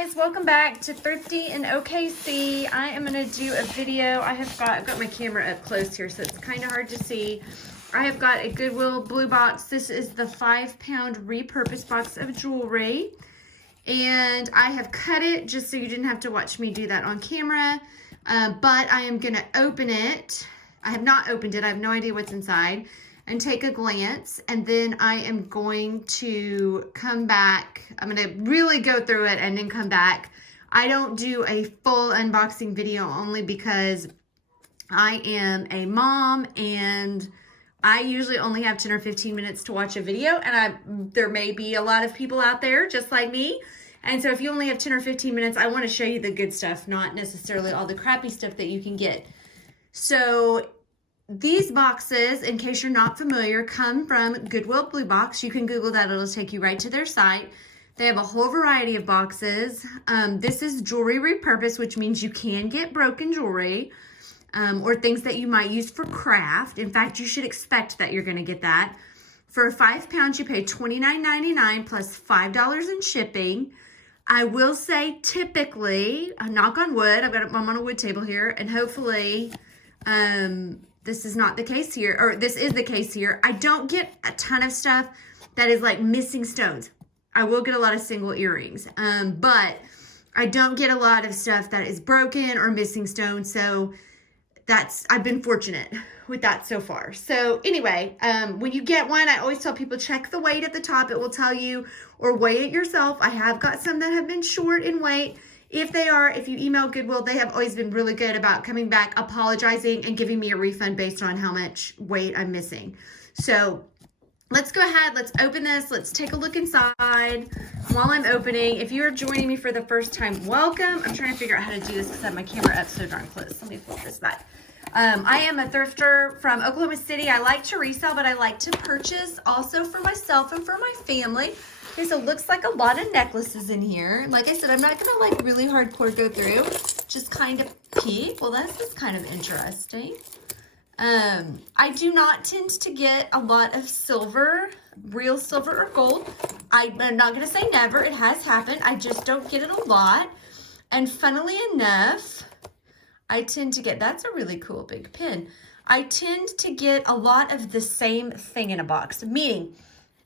guys, welcome back to Thrifty in OKC. I am going to do a video. I've got my camera up close here, so it's kind of hard to see. I have got a Goodwill Bluebox. This is the 5-pound repurpose box of jewelry. And I have cut it just so you didn't have to watch me do that on camera. But I am going to open it. I have not opened it. I have no idea what's inside. And take a glance, and then I am going to come back. I'm going to really go through it and then come back. I don't do a full unboxing video only because I am a mom and I usually only have 10 or 15 minutes to watch a video, and there may be a lot of people out there just like me. And so if you only have 10 or 15 minutes, I want to show you the good stuff, not necessarily all the crappy stuff that you can get. So these boxes, in case you're not familiar, come from Goodwill Bluebox. You can Google that. It'll take you right to their site. They have a whole variety of boxes. This is jewelry repurpose, which means you can get broken jewelry or things that you might use for craft. In fact, you should expect that you're going to get that. For 5 pounds, you pay $29.99 plus $5 in shipping. I will say typically, knock on wood, I'm on a wood table here, and hopefully this is not the case here, or this is the case here. I don't get a ton of stuff that is like missing stones. I will get a lot of single earrings, but I don't get a lot of stuff that is broken or missing stones. So I've been fortunate with that so far. So anyway, when you get one, I always tell people check the weight at the top. It will tell you, or weigh it yourself. I have got some that have been short in weight. If you email Goodwill, they have always been really good about coming back, apologizing, and giving me a refund based on how much weight I'm missing. So let's go ahead. Let's open this. Let's take a look inside while I'm opening. If you are joining me for the first time, welcome. I'm trying to figure out how to do this because I have my camera up so darn close. Let me flip this back. I am a thrifter from Oklahoma City. I like to resell, but I like to purchase also for myself and for my family. Okay, so it looks like a lot of necklaces in here. Like I said, I'm not gonna like really hardcore go through, just kind of peek. Well, this is kind of interesting. I do not tend to get a lot of silver, real silver or gold. I'm not gonna say never, it has happened. I just don't get it a lot. And funnily enough, I tend to get, that's a really cool big pin. I tend to get a lot of the same thing in a box, meaning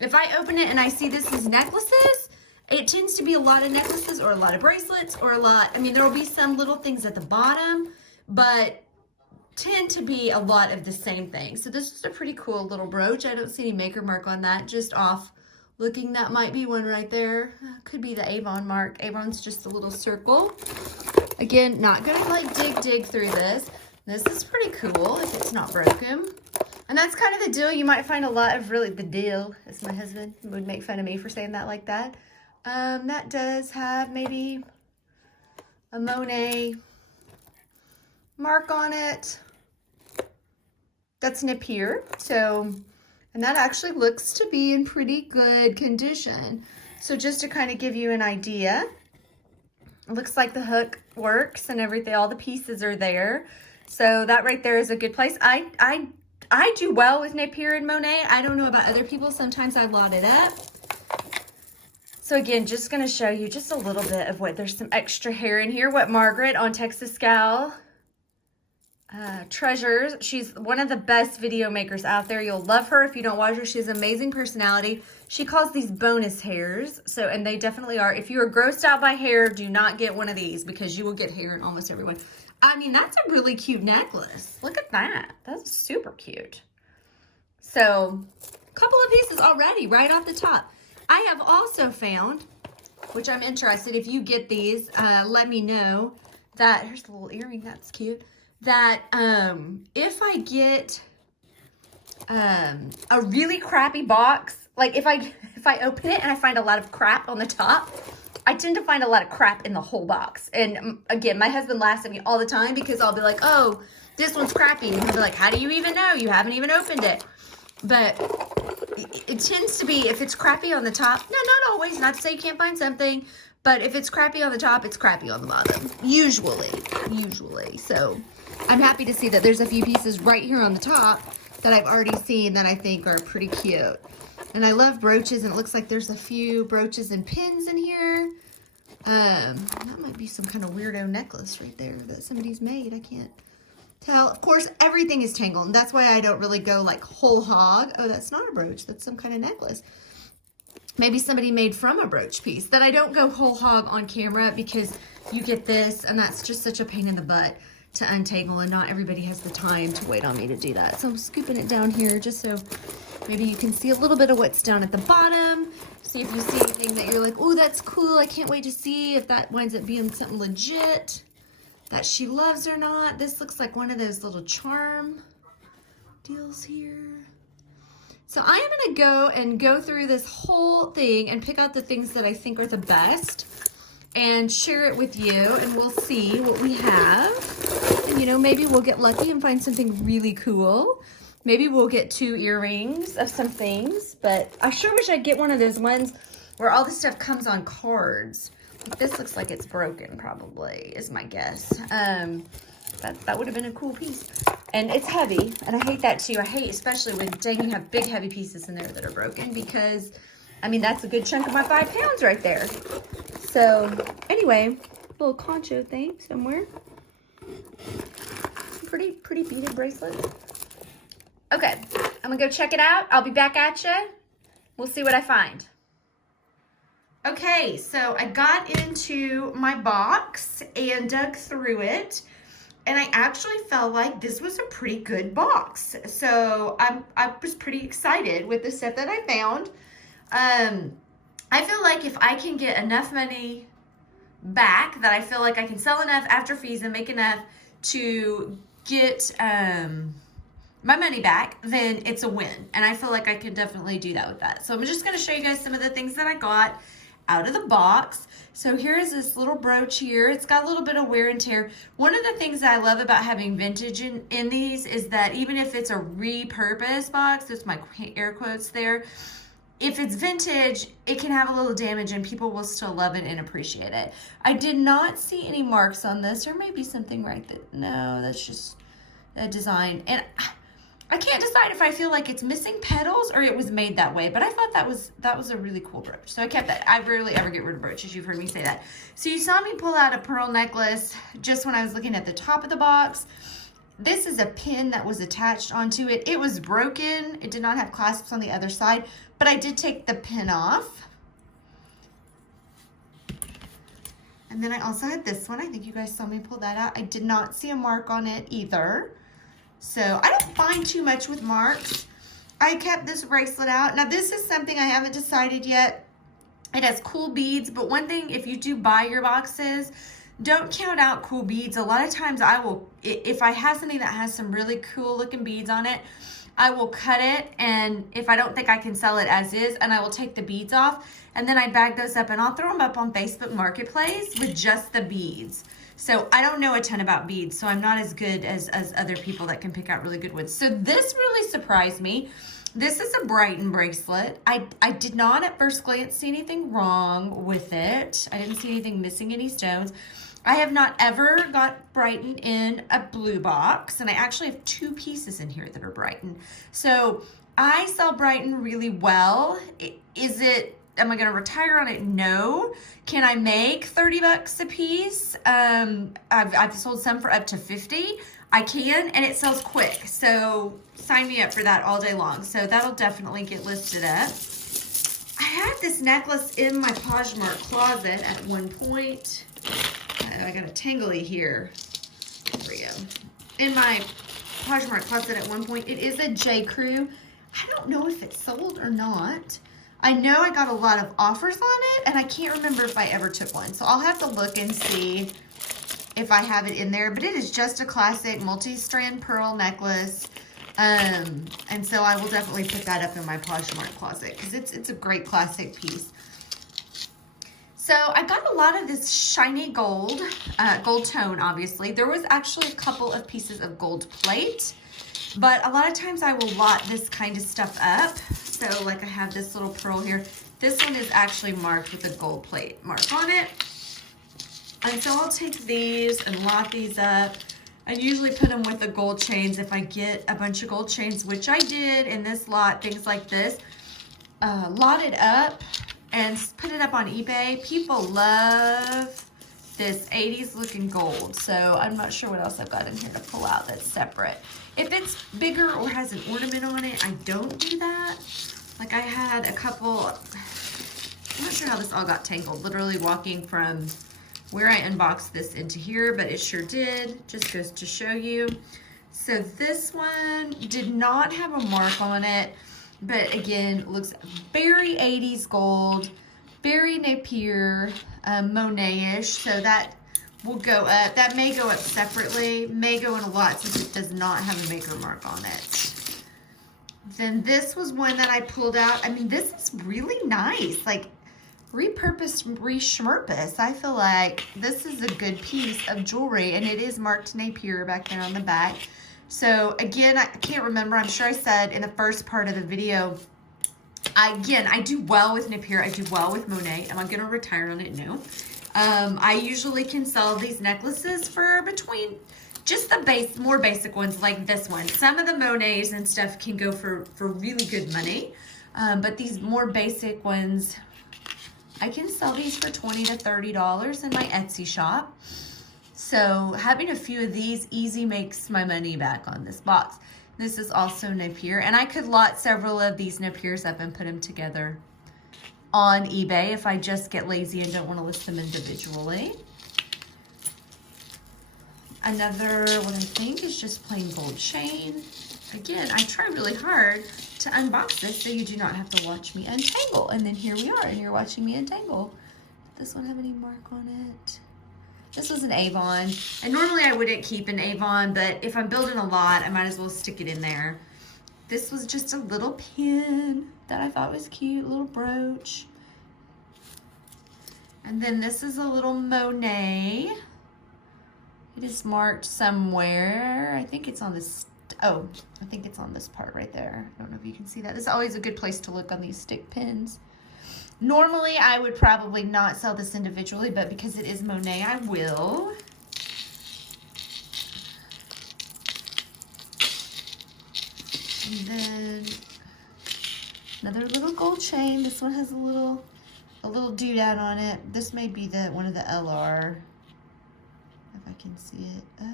if I open it and I see this is necklaces, it tends to be a lot of necklaces or a lot of bracelets or a lot, I mean, there will be some little things at the bottom, but tend to be a lot of the same thing. So this is a pretty cool little brooch. I don't see any maker mark on that, just off looking. That might be one right there. Could be the Avon mark. Avon's just a little circle. Again, not gonna like dig through this. This is pretty cool if it's not broken. And that's kind of the deal. You might find a lot of the deal, as my husband would make fun of me for saying that like that. That does have maybe a Monet mark on it. That's Napier. So, and that actually looks to be in pretty good condition. So just to kind of give you an idea, it looks like the hook works and everything. All the pieces are there. So that right there is a good place. I do well with Napier and Monet. I don't know about other people. Sometimes I lot it up. So again, just going to show you just a little bit of what, there's some extra hair in here. What Margaret on Texas Gal treasures. She's one of the best video makers out there. You'll love her if you don't watch her. She has an amazing personality. She calls these bonus hairs. So, and they definitely are. If you are grossed out by hair, do not get one of these because you will get hair in almost everyone. I mean, that's a really cute necklace. Look at that. That's super cute. So, a couple of pieces already right off the top. I have also found, which I'm interested, if you get these, let me know that, here's a little earring, that's cute, that if I get a really crappy box, like if I open it and I find a lot of crap on the top, I tend to find a lot of crap in the whole box. And again, my husband laughs at me all the time because I'll be like, oh, this one's crappy. And he'll be like, how do you even know? You haven't even opened it. But it tends to be, if it's crappy on the top, no, not always, not to say you can't find something, but if it's crappy on the top, it's crappy on the bottom. Usually. So I'm happy to see that there's a few pieces right here on the top that I've already seen that I think are pretty cute. And I love brooches, and it looks like there's a few brooches and pins in here. That might be some kind of weirdo necklace right there that somebody's made. I can't tell. Of course, everything is tangled, and that's why I don't really go like whole hog. Oh, that's not a brooch. That's some kind of necklace. Maybe somebody made from a brooch piece. That I don't go whole hog on camera because you get this, and that's just such a pain in the butt to untangle, and not everybody has the time to wait on me to do that. So I'm scooping it down here just so maybe you can see a little bit of what's down at the bottom. See if you see anything that you're like, oh, that's cool. I can't wait to see if that winds up being something legit that she loves or not. This looks like one of those little charm deals here. So I am going to go through this whole thing and pick out the things that I think are the best and share it with you, and we'll see what we have. And, you know, maybe we'll get lucky and find something really cool. Maybe we'll get 2 earrings of some things, but I sure wish I'd get one of those ones where all the stuff comes on cards. This looks like it's broken, probably, is my guess. That would have been a cool piece. And it's heavy, and I hate that too. I hate, especially when, dang, you have big, heavy pieces in there that are broken because, I mean, that's a good chunk of my 5 pounds right there. So, anyway, little concho thing somewhere. Pretty beaded bracelet. Okay, I'm gonna go check it out. I'll be back at you. We'll see what I find. Okay, so I got into my box and dug through it, and I actually felt like this was a pretty good box. So I was pretty excited with the stuff that I found. I feel like if I can get enough money back, that I feel like I can sell enough after fees and make enough to get my money back, then it's a win. And I feel like I can definitely do that with that. So I'm just going to show you guys some of the things that I got out of the box. So here's this little brooch here. It's got a little bit of wear and tear. One of the things that I love about having vintage in these is that even if it's a repurpose box, that's my air quotes there, if it's vintage, it can have a little damage and people will still love it and appreciate it. I did not see any marks on this. There may be something right there. No, that's just a design. And I can't decide if I feel like it's missing petals or it was made that way, but I thought that was a really cool brooch. So I kept that. I rarely ever get rid of brooches. You've heard me say that. So you saw me pull out a pearl necklace just when I was looking at the top of the box. This is a pin that was attached onto it. It was broken. It did not have clasps on the other side, but I did take the pin off. And then I also had this one. I think you guys saw me pull that out. I did not see a mark on it either. So I don't find too much with marks. I kept this bracelet out. Now this is something I haven't decided yet. It has cool beads, but one thing, if you do buy your boxes, don't count out cool beads. A lot of times I will, if I have something that has some really cool looking beads on it, I will cut it, and if I don't think I can sell it as is, and I will take the beads off, and then I bag those up and I'll throw them up on Facebook Marketplace with just the beads. So I don't know a ton about beads, so I'm not as good as other people that can pick out really good ones. So this really surprised me. This is a Brighton bracelet. I did not at first glance see anything wrong with it. I didn't see anything missing any stones. I have not ever got Brighton in a blue box, and I actually have 2 pieces in here that are Brighton. So I sell Brighton really well. Am I going to retire on it? No. Can I make 30 bucks a piece? I've sold some for up to 50. I can, and it sells quick. So sign me up for that all day long. So that'll definitely get listed up. I had this necklace in my Poshmark Closet at one point. I got a tangly here. There we go. In my Poshmark Closet at one point. It is a J. Crew. I don't know if it's sold or not. I know I got a lot of offers on it, and I can't remember if I ever took one. So I'll have to look and see if I have it in there. But it is just a classic multi-strand pearl necklace. And so I will definitely put that up in my Poshmark Closet because it's a great classic piece. So I got a lot of this shiny gold, gold tone, obviously. There was actually a couple of pieces of gold plate, but a lot of times I will lot this kind of stuff up. So like I have this little pearl here. This one is actually marked with a gold plate mark on it. And so I'll take these and lot these up. I usually put them with the gold chains if I get a bunch of gold chains, which I did in this lot, things like this. Lot it up. and put it up on eBay. People love this 80s looking gold. So I'm not sure what else I've got in here to pull out that's separate. If it's bigger or has an ornament on it, I don't do that. Like I had a couple, I'm not sure how this all got tangled, literally walking from where I unboxed this into here, but it sure did. Just goes to show you. So this one did not have a mark on it, but again, looks very 80s gold, very Napier, Monet-ish. So that will go up. That may go up separately, may go in a lot since it does not have a maker mark on it. Then this was one that I pulled out. I mean, this is really nice. Like, Repurpose, Reschmurpus. I feel like this is a good piece of jewelry, and it is marked Napier back there on the back. So again, I can't remember. I'm sure I said in the first part of the video, I do well with Napier. I do well with Monet. Am I going to retire on it? No. I usually can sell these necklaces for between just the more basic ones like this one. Some of the Monets and stuff can go for really good money, but these more basic ones, I can sell these for $20 to $30 in my Etsy shop. So having a few of these easy makes my money back on this box. This is also Napier, and I could lot several of these Napiers up and put them together on eBay if I just get lazy and don't want to list them individually. Another one I think is just plain gold chain. Again, I try really hard to unbox this so you do not have to watch me untangle. And then here we are, and you're watching me untangle. Does this one have any mark on it? This was an Avon. And normally I wouldn't keep an Avon, but if I'm building a lot, I might as well stick it in there. This was just a little pin that I thought was cute, a little brooch. And then this is a little Monet. It is marked somewhere. I think it's on this. Oh, I think it's on this part right there. I don't know if you can see that. This is always a good place to look on these stick pins. Normally, I would probably not sell this individually, but because it is Monet, I will. And then another little gold chain. This one has a little doodad on it. This may be one of the LR, if I can see it.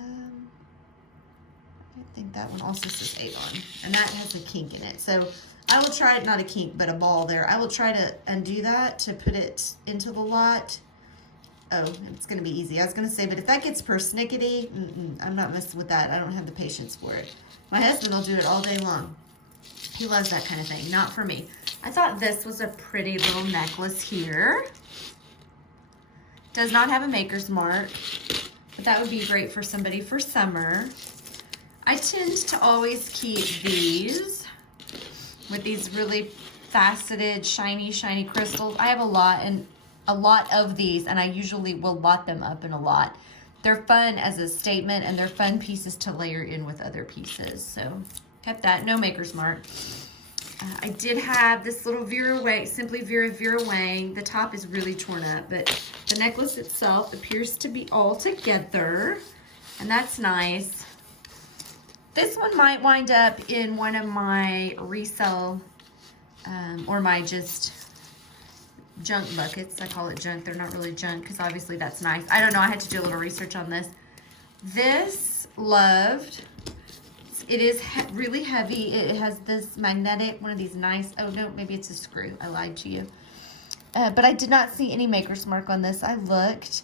I think that one also says Avon, and that has a kink in it. So I will try, not a kink, but a ball there. I will try to undo that to put it into the lot. Oh, it's going to be easy. I was going to say, but if that gets persnickety, I'm not messing with that. I don't have the patience for it. My husband will do it all day long. He loves that kind of thing. Not for me. I thought this was a pretty little necklace here. Does not have a maker's mark, but that would be great for somebody for summer. I tend to always keep these with these really faceted, shiny crystals. I have a lot of these, and I usually will lot them up in a lot. They're fun as a statement, and they're fun pieces to layer in with other pieces. So kept that, no maker's mark. I did have this little Vera Wang, Simply Vera Wang. The top is really torn up, but the necklace itself appears to be all together, and that's nice. This one might wind up in one of my resell or my just junk buckets. I call it junk. They're not really junk because obviously that's nice. I don't know. I had to do a little research on this. This loved. It is really heavy. It has this magnetic, one of these nice, oh no, maybe it's a screw. I lied to you. But I did not see any maker's mark on this. I looked,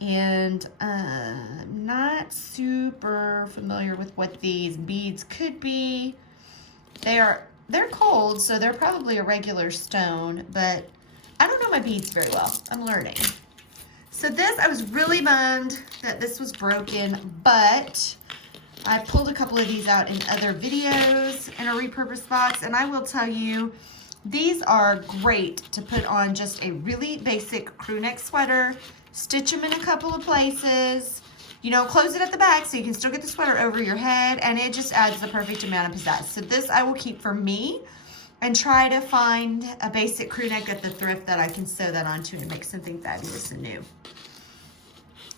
and I'm not super familiar with what these beads could be. They're cold, so they're probably a regular stone, but I don't know my beads very well. I'm learning. So this, I was really bummed that this was broken, but I pulled a couple of these out in other videos in a repurposed box, and I will tell you, these are great to put on just a really basic crew neck sweater, stitch them in a couple of places, you know, close it at the back so you can still get the sweater over your head, and it just adds the perfect amount of pizzazz. So this I will keep for me and try to find a basic crew neck at the thrift that I can sew that onto and make something fabulous and new.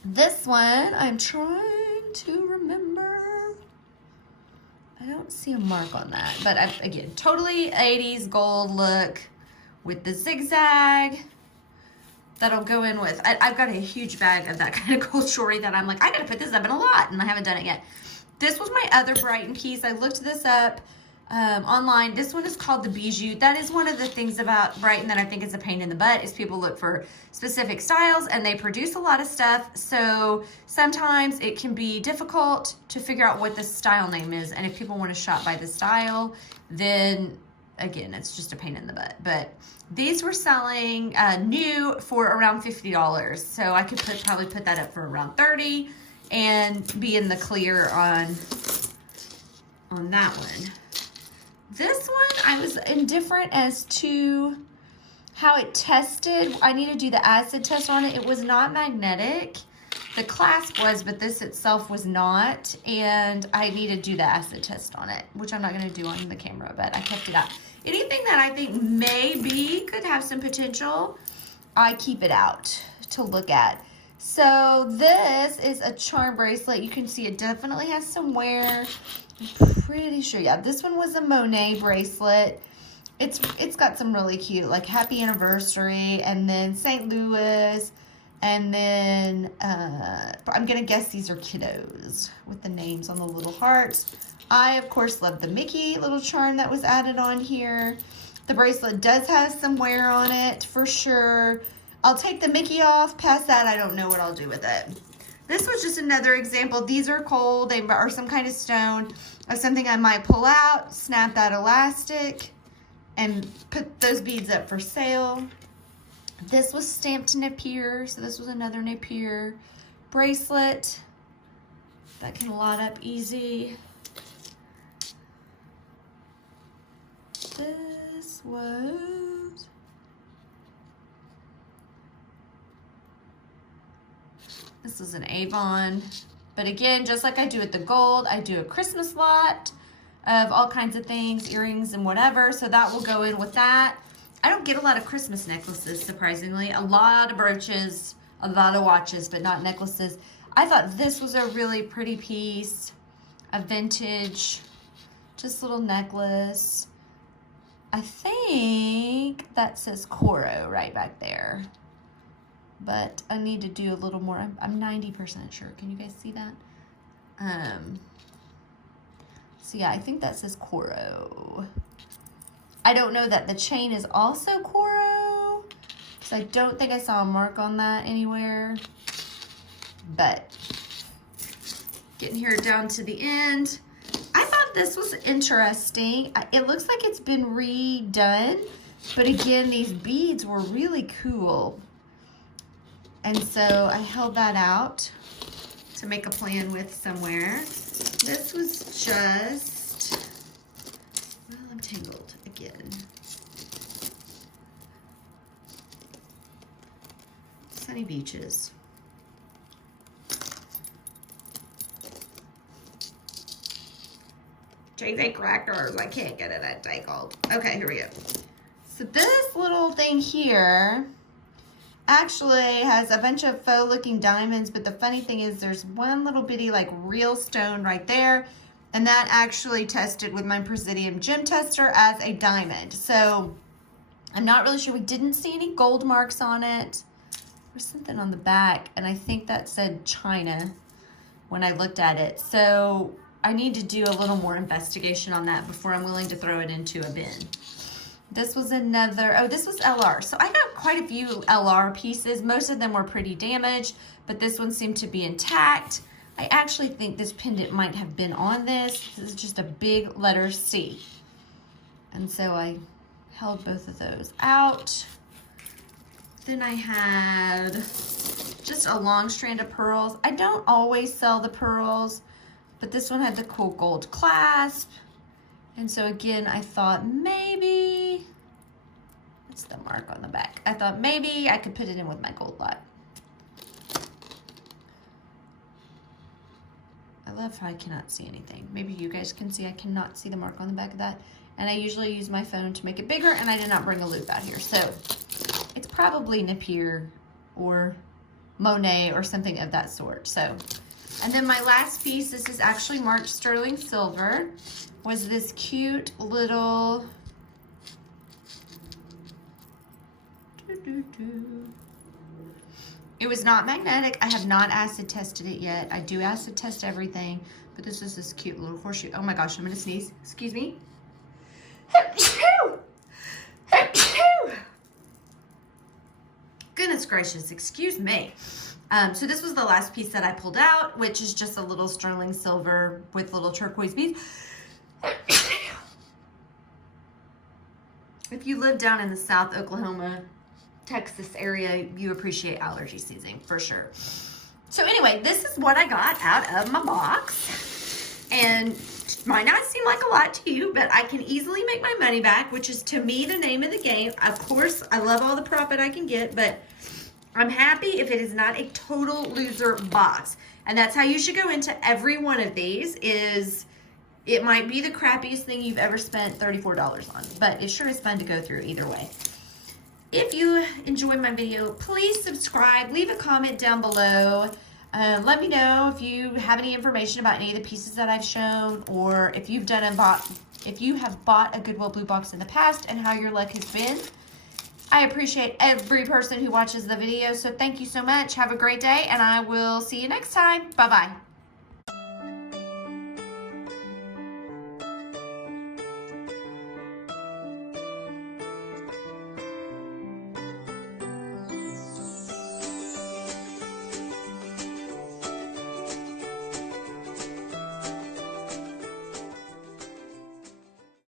This one, I'm trying to remember. I don't see a mark on that, but again, totally 80s gold look with the zigzag. That'll go in with, I've got a huge bag of that kind of gold jewelry that I'm like, I gotta put this up in a lot, and I haven't done it yet. This was my other Brighton piece. I looked this up online. This one is called the Bijou. That is one of the things about Brighton that I think is a pain in the butt, is people look for specific styles and they produce a lot of stuff. So sometimes it can be difficult to figure out what the style name is. And if people want to shop by the style, then again, it's just a pain in the butt. But these were selling new for around $50. So I could probably put that up for around $30 and be in the clear on that one. This one, I was indifferent as to how it tested. I need to do the acid test on it. It was not magnetic. The clasp was, but this itself was not. And I need to do the acid test on it, which I'm not going to do on the camera, but I kept it out. Anything that I think maybe could have some potential, I keep it out to look at. So this is a charm bracelet. You can see it definitely has some wear. I'm pretty sure, yeah, this one was a Monet bracelet. It's got some really cute, like happy anniversary, and then St. Louis, and then I'm gonna guess these are kiddos with the names on the little hearts. I of course love the Mickey little charm that was added on here. The bracelet does have some wear on it for sure. I'll take the Mickey off. Past that, I don't know what I'll do with it. This was just another example. These are cold. They are some kind of stone of something I might pull out, snap that elastic, and put those beads up for sale. This was stamped Napier, so this was another Napier bracelet that can lot up easy. This was... This is an Avon, but again, just like I do with the gold, I do a Christmas lot of all kinds of things, earrings and whatever, so that will go in with that. I don't get a lot of Christmas necklaces, surprisingly. A lot of brooches, a lot of watches, but not necklaces. I thought this was a really pretty piece, a vintage, just little necklace. I think that says Coro right back there. But I need to do a little more. I'm 90% sure. Can you guys see that? So yeah, I think that says Coro. I don't know that the chain is also Coro, because I don't think I saw a mark on that anywhere. But getting here down to the end, I thought this was interesting. It looks like it's been redone, but again, these beads were really cool. And so I held that out to make a plan with somewhere. This was just, well, I'm tangled again. Sunny Beaches. JJ Crackers, I can't get it untangled. Okay, here we go. So this little thing here actually has a bunch of faux looking diamonds, but the funny thing is there's one little bitty like real stone right there, and that actually tested with my Presidium gem tester as a diamond. So I'm not really sure. We didn't see any gold marks on it. There's something on the back, and I think that said China when I looked at it. So I need to do a little more investigation on that before I'm willing to throw it into a bin. This was another, oh, this was LR. So I got quite a few LR pieces. Most of them were pretty damaged, but this one seemed to be intact. I actually think this pendant might have been on this. This is just a big letter C. And so I held both of those out. Then I had just a long strand of pearls. I don't always sell the pearls, but this one had the cool gold clasp. And so again, I thought maybe, what's the mark on the back? I thought maybe I could put it in with my gold lot. I love how I cannot see anything. Maybe you guys can see I cannot see the mark on the back of that. And I usually use my phone to make it bigger, and I did not bring a loop out here. So it's probably Napier or Monet or something of that sort. So, and then my last piece, this is actually marked sterling silver, was this cute little It was not magnetic. I have not acid tested it yet. I do acid test everything, but this is this cute little horseshoe. Oh my gosh, I'm gonna sneeze. Excuse me. Goodness gracious, excuse me. So this was the last piece that I pulled out, which is just a little sterling silver with little turquoise beads. If you live down in the South Oklahoma, Texas area, you appreciate allergy season for sure. So anyway, this is what I got out of my box. And it might not seem like a lot to you, but I can easily make my money back, which is to me the name of the game. Of course, I love all the profit I can get, but I'm happy if it is not a total loser box. And that's how you should go into every one of these. Is it might be the crappiest thing you've ever spent $34 on, but it sure is fun to go through either way. If you enjoyed my video, please subscribe, leave a comment down below. Let me know if you have any information about any of the pieces that I've shown, or if you've done if you have bought a Goodwill Bluebox in the past and how your luck has been. I appreciate every person who watches the video, so thank you so much. Have a great day, and I will see you next time. Bye-bye.